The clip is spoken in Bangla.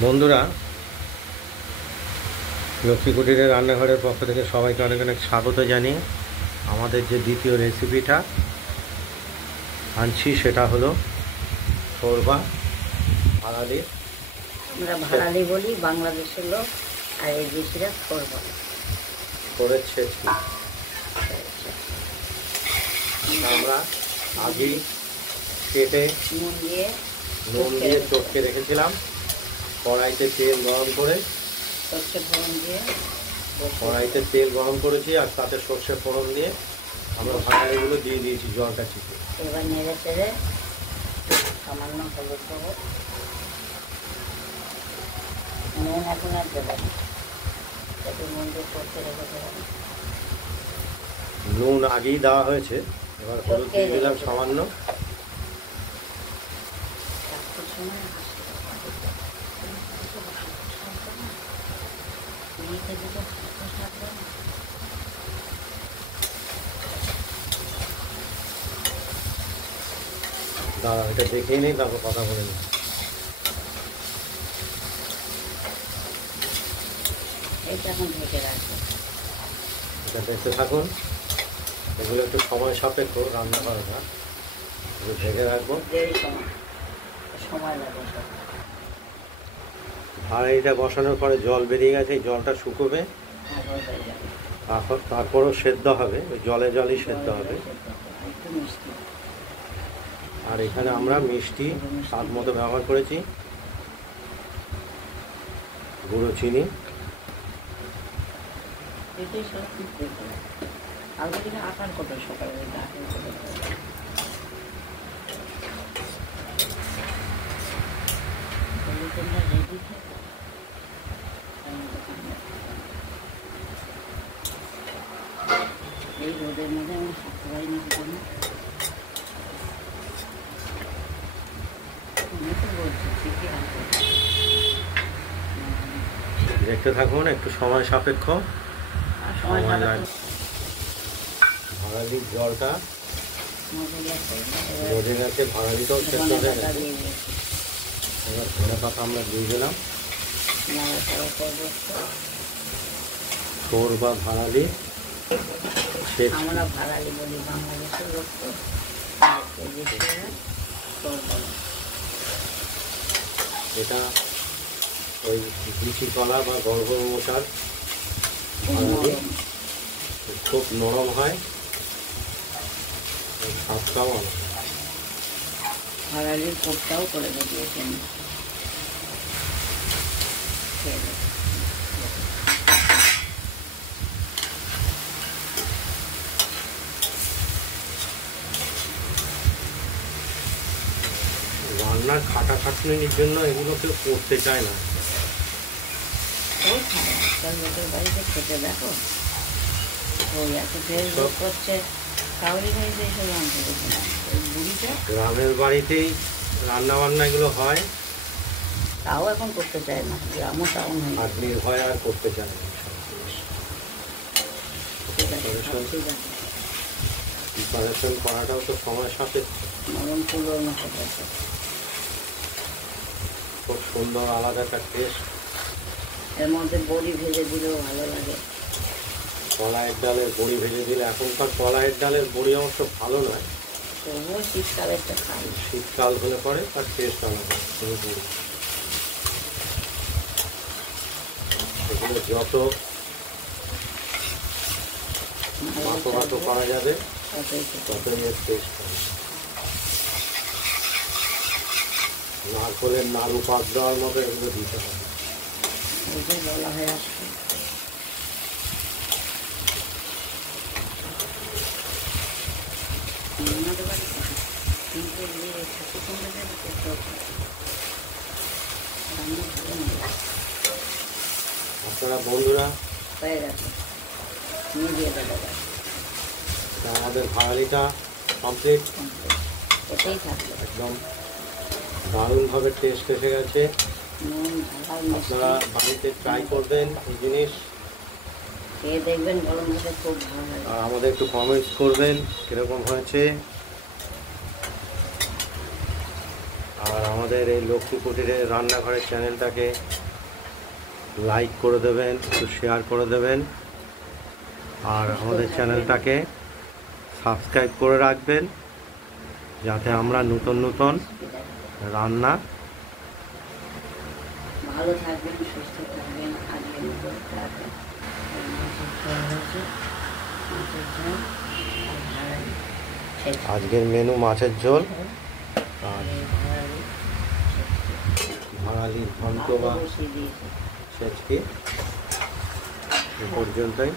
বন্ধুরা, লক্ষ্মী কুটিরের রান্নাঘরের পক্ষ থেকে সবাইকে অনেক অনেক স্বাগত জানিয়ে আমাদের যে দ্বিতীয় রেসিপিটা আনছি সেটা হলো শোরবা ভাড়ালি। আমরা ভাড়ালি বলি, বাংলাদেশের লোক, আর এই দেশিরা শোরবা করেছে। আমরা আগেই কেটে নুন দিয়ে চটকে রেখেছিলাম। কড়াইতে তেল গরম করে কড়াইতে তেল গরম করেছি আর তাতে সর্ষে ফোড়ন দিয়ে আমরা ভাড়ালিগুলো দিয়ে দিয়েছি জলটা চিপে। এবার নেড়ে চেড়ে সামান্য হলুদ দেবো, নুন এখন আর দেবেন, নুন দিয়ে চটকে রেখে দেবেন। নুন আগেই দেওয়া হয়েছে, এবার হলুদ দিয়ে দিলাম সামান্য। দাঁড়া, এটা দেখেই নেই, তারপর কথা বলে নিই। এটা এখন ঢেকে রাখবো, এটা দেখতে থাকুন। এগুলো একটু সময় সাপেক্ষ রান্না করাটা, এগুলো ঢেকে রাখবো। সময় লাগবে। ভাড়ালিটা বসানোর পরে জল বেরিয়ে গেছে, এই জলটা শুকোবে, তারপরও সেদ্ধ হবে, ওই জলে জলই সেদ্ধ হবে। আর এখানে আমরা মিষ্টি স্বাদ মতো ব্যবহার করেছি, গুঁড়ো চিনি। আটার কত সকালে এই রোদের মধ্যে আমি সবাই নিয়ে জন্য দেখতে থাকুন, একটু সময় সাপেক্ষ। ভাড়ালির জলটা মজে গেছে, ভাড়ালিটাও সেদ্ধ হয়ে গেছে। এবার ধনে পাতা আমরা দিয়ে দিলাম। শোরবা ভাড়ালি, আমরা ভাড়ালি বলি, বাংলাদেশের লোক তো। এটা ওই বিচি কলা বা গর্ভমশার ভাড়ালি, খুব নরম হয়, স্বাদটাও আলাদা। ভাড়ালির কোপটাও করে দিয়েছেন। রান্নার খাটাখাটনির জন্য এগুলো কেউ করতে চায় না। লোকের বাড়িতে খেতে দেখো, ওই এত ফেসবুক করছে, কাউরি বাড়িতে এসব রান্না করছে না। ওই বুড়িটা গ্রামের বাড়িতেই রান্না বান্না এগুলো হয়, তাও এখন করতে চায় না। গ্রামও টাউন হয়ে আর নির্ভয় আর করতে চায় না। প্রিপারেশন করাটাও তো সময় সাপেক্ষ। নরম তুলোর মতো খুব সুন্দর আলাদা একটা টেস্ট। এর মধ্যে বড়ি ভেজে দিলেও ভালো লাগে। কলাইয়ের ডালের বড়ি ভেজে দিলে, এখনকার কলাইয়ের ডালের বড়ি অবশ্য ভালো নয়, তবুও শীতকালে একটা খাই। শীতকাল হলে পরে তার টেস্ট আলাদা। এগুলো যত মাতো মাতো করা যাবে ততই এর টেস্ট হবে। নারকলের নাড়ু পাক দেওয়ার মতো এগুলো দিতে হবে। বলা হয়ে আসছে আপনারা বন্ধুরা, হয়ে গেছে, আমাদের ভাড়ালিটা কমপ্লিট। এটাই থাকবে, একদম দারুণভাবে টেস্ট এসে গেছে। আপনারা বাড়িতে ট্রাই করবেন এই জিনিস, খেয়ে দেখবেন, গরম ভাতে খুব ভালো লাগে। আর আমাদের একটু কমেন্টস করবেন কীরকম হয়েছে। আর আমাদের এই লক্ষ্মী কুটিরের রান্নাঘরের চ্যানেলটাকে লাইক করে দেবেন, একটু শেয়ার করে দেবেন, আর আমাদের চ্যানেলটাকে সাবস্ক্রাইব করে রাখবেন, যাতে আমরা নতুন নতুন রান্না ভালো থাকবেন, সুস্থ থাকবেন। আজকে নতুন থাকবেন। মাছের ঝোল হয়েছে, মাছের ঝোল আর ভাড়ালি ছেঁচকি। আজকের মেনু মাছের ঝোল আর এই ভাড়ালি ছেঁচকি। ভাড়ালি ঘন্ট ভাতও বা বসিয়ে দিয়েছে। ছেচকি। এ পর্যন্তই।